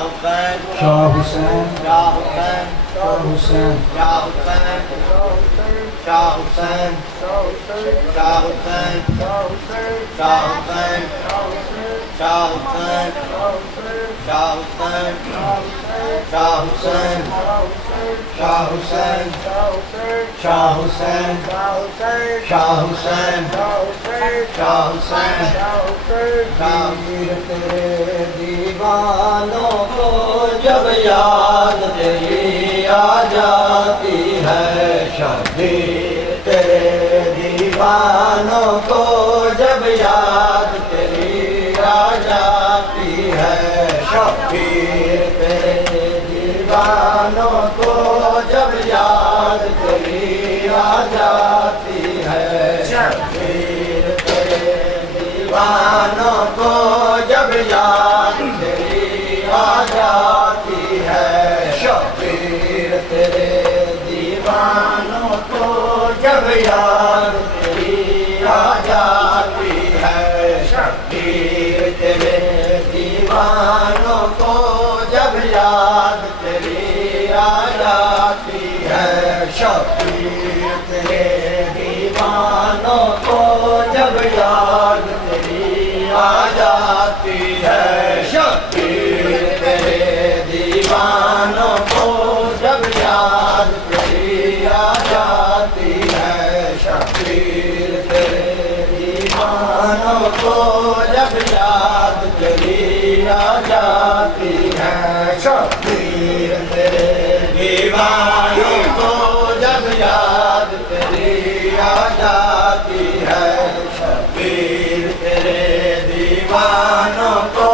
شاہ حسین شاہ حسین شاہ حسین شاہ حسین شاہ حسین شاہ حسین شاہ حسین شاہ حسین شاہ حسین شاہ حسین شاہ حسین شاہ حسین شاہ حسین شاہ حسین شبیر تیرے دیوانوں کو جب یاد تیری آ جاتی ہے شبیر تیرے دیوانوں کو جب یاد تیری آ جاتی ہے شبیر تیرے دیوانوں کو جب یاد تیری آ جاتی ہے شبیر تیرے دیوانوں کو جب یاد تیری آ جاتی ہے شبیر تیرے دیوانوں کو جب یاد تیری آ جاتی ہے شبیر تیرے دیوانوں کو جب یاد تیری آ جاتی ہے شبیر تیرے دیوانوں کو جب یاد تیری آ جاتی ہے شبیر تیرے دیوانوں کو جب یاد تیری آ جاتی ہے شبیر تیرے دیوانوں کو جب یاد تیری آ جاتی ہے شبیر تیرے دیوانوں کو جب یاد تیری آ جاتی ہے شبیر تیرے دیوانوں کو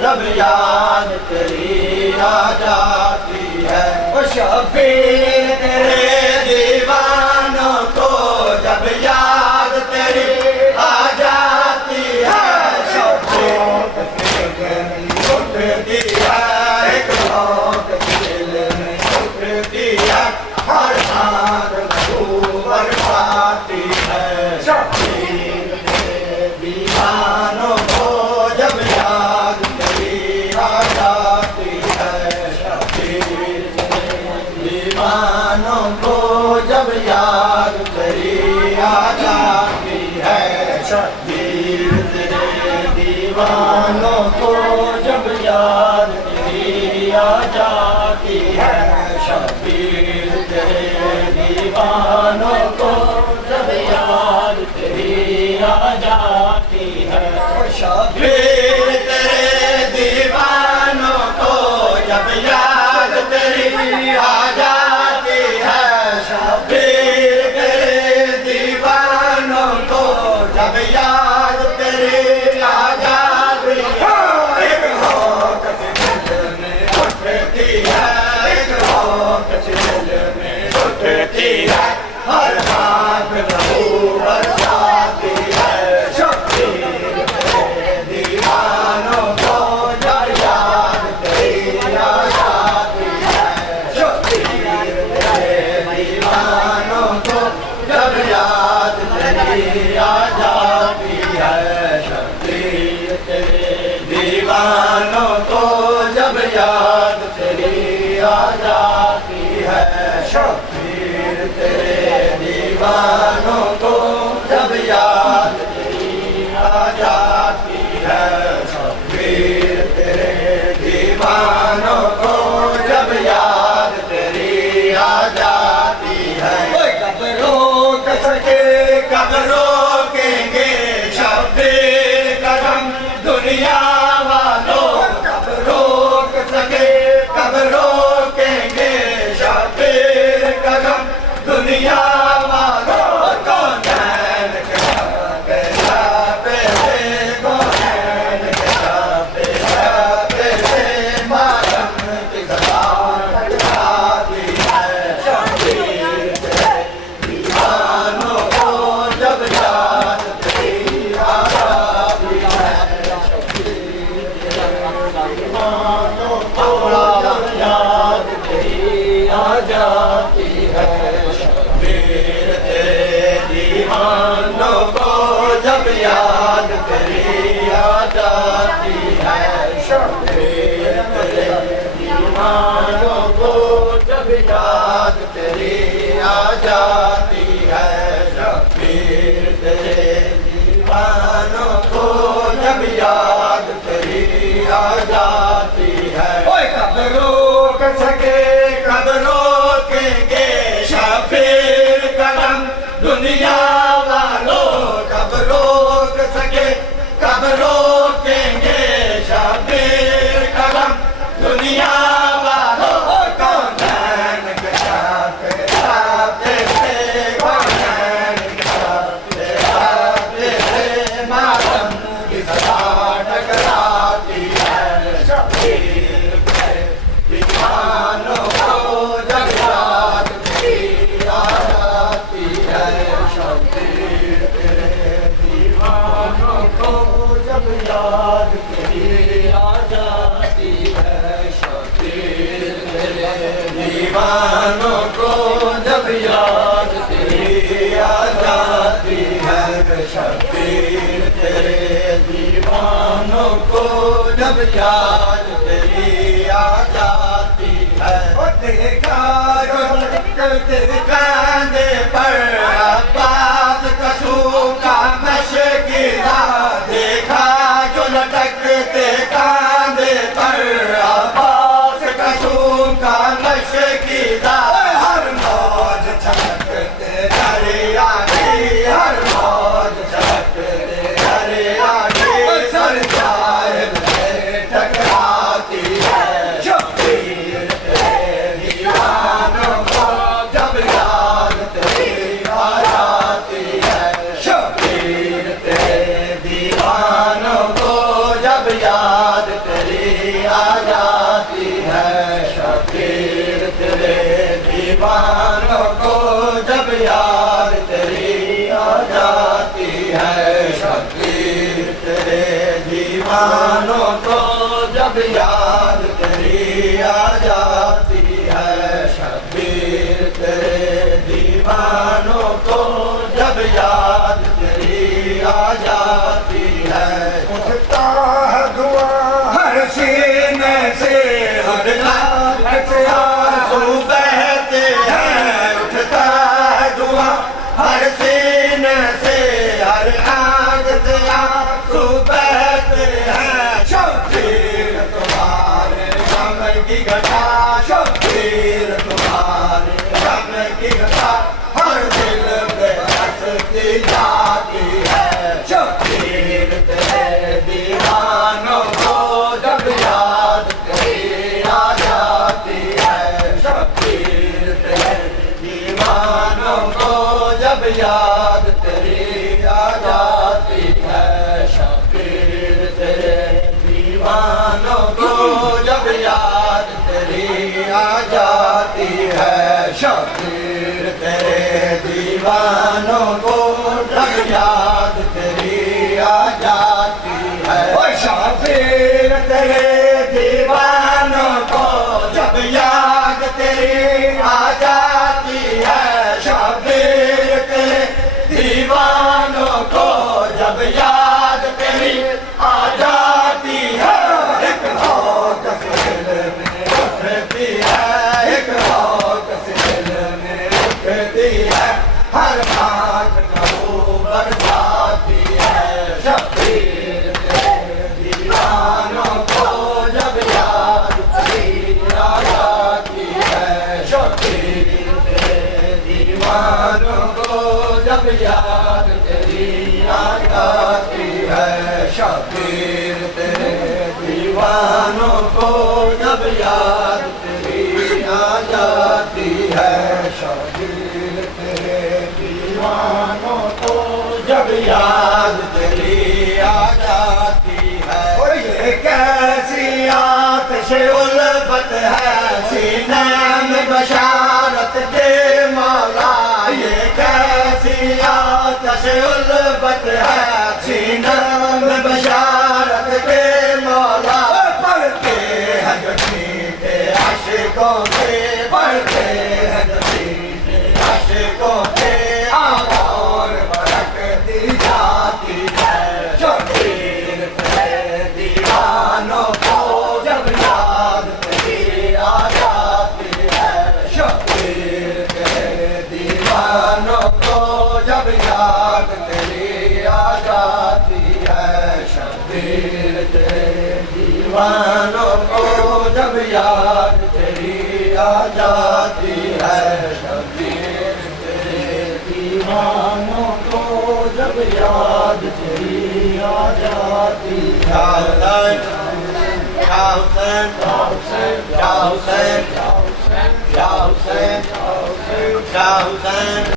جب یاد تیری آ جاتی ہے شبیر تیرے دیوانوں کو جب یاد تیری آ جاتی ہے شبیر اٹھتی ہے ایک موت دل میں اٹھتی ہے ہر ساتھ گھومر پاتی ہے شبیر تیرے دیوانوں کو جب یاد تیری آ جاتی ہے شبیر تیرے دیوانوں کو جب یاد تیری آ جاتی ہے شبیر تیرے دیوانوں کو جب یاد تیری آ جاتی ہے شبیر تیرے دیوانوں کو جب یاد تیری آ جاتی ہے شبیر تیرے دیوانوں کو جب یاد تیری آ جاتی ہے شبیر تیرے دیوانوں کو جب یاد تیری آ جاتی ہے ایک ہوک دل میں اٹھتی ہے ایک ہوک دل میں اٹھتی ہے ہر بات لہو برساتی ہے شبیر تیرے دیوانوں کو جب یاد تیری آ جاتی ہے شبیر تیرے دیوانوں کو جب یاد تیری آ جاتی ہے شبیر تیرے دیوانوں کو جب یاد تیری آ جاتی ہے شبیر تیرے دیوانوں کو جب یاد تیری آ جاتی ہے شبیر تیرے دیوانوں کو جب یاد تیری آ جاتی ہے کب روک سکے کب روکیں گے شبیر قدم دنیا والوں کب روک سکے کب روکیں گے شبیر قدم دنیا والوں کونین کے شاپے شاپے سے کونین کے شاپے شاپے سے ماتم کی زبان جاتی ہے شبیر تیرے دیوانوں کو جب یاد تیری آ جاتی ہے شبیر تیرے دیوانوں کو جب یاد تیری آ جاتی ہے شبیر تیرے دیوانوں کو جب یاد تیری آ جاتی ہے شبیر تیرے دیوانوں کو جب یاد تیری آ جاتی ہے، شبیر تیرے دیوانوں کو جب یاد تیری آ جاتی ہے۔ کب روک سکے کب روکیں گے شبیر قدم دنیا والوں، کب روک سکے کب روکیں گے شبیر قدم دنیا والوں۔ کونین کے ساتھ آتے تھے، کونین کے ساتھ آتے تھے، ماتم کی صدا ٹکراتی ہے، شبیر کے دیوانوں کو جب یاد تیری آ جاتی ہے، شبیر تیرے دیوانوں کو جب یاد تیری آ جاتی ہے، شبیر تیرے دیوانوں کو جب یاد تیری آ جاتی ہے، شبیر تیرے دیوانوں کو جب یاد تیری آ جاتی ہے۔ دیکھا جو لٹکتے کاندھے پر عباس کا سوکھا مشکیزہ، دیکھا جو لٹکتے کاندھے پر عباس کا سوکھا مشکیزہ، ہر موج چھلکتے دریا کی، ہر موج چھلکتے دریا کی، سر جائے میں ٹکراتی ہے، شبیر تیرے دیوانوں کو جب یاد تیری آ جاتی ہے، شبیر تیرے دیوانوں کو جب یاد تیری آ جاتی ہے، شبیر تیرے دیوانوں کو جب یاد تیری آ جاتی ہے، شبیر تیرے دیوانوں کو جب یاد تیری آ جاتی ہے، شبیر تیرے دیوانوں کو جب یاد تیری آ جاتی ہے۔ اٹھتا ہے دعا ہر سینے سے، ہر آنکھ سے آنسو بہتے ہیں، اٹھتا ہے دعا ہر سینے سے، ہر آنکھ سے آنسو بہتے ہیں، شبیر تمہارے غم کی گھٹا، شبیر تمہارے غم کی گھٹا ہر دل پہ برستی جاتی ہے، شبیر تیرے دیوانوں کو جب یاد تیری آ جاتی ہے، شبیر تیرے دیوانوں کو جب یاد تیری آ جاتی ہے، شبیر تیرے دیوانوں کو جب یاد تیری آ جاتی ہے، شبیر تیرے دیوانوں کو جب یاد تیری آ جاتی ہے، شبیر تیرے دیوانوں کو جب یاد تیری آ جاتی ہے، شبیر تیرے دیوانوں کو جب یاد تیری آ جاتی ہے، ایک بھوک سی دل میں اٹھتی ہے، ایک بھوک سی دل میں اٹھتی ہے، ہر آنکھ نبو برساتی ہے، شبیر تیرے دیوانوں کو جب یاد تیری آ جاتی ہے، شبیر تیرے دیوانوں کو جب یاد تیری آ جاتی ہے، شبیر تیرے دیوانوں کو جب یاد تیری آ جاتی ہے، شبیر تیرے دیوانوں کو جب یاد تیری آ جاتی ہے۔ یہ کیسی آتش الفت ہے سینے میں بشارت کے مولا، یہ کیسی آتش الفت ہے سینے میں بشارت کے مولا، پڑھتے ہیں جو میٹھے عاشقوں کے، پڑھتے ہیں جو میٹھے عاشقوں کے، اور برکتی جاتی ہے، شبیر تیرے دیوانوں کو جب یاد تیری آ دیوانوں کو جب یاد تیری آ جاتی ہے، شبیر تیرے دیوانوں کو جب یاد تیری آ جاتی ہے۔ یا حسین یا حسین یا حسین یا حسین یا حسین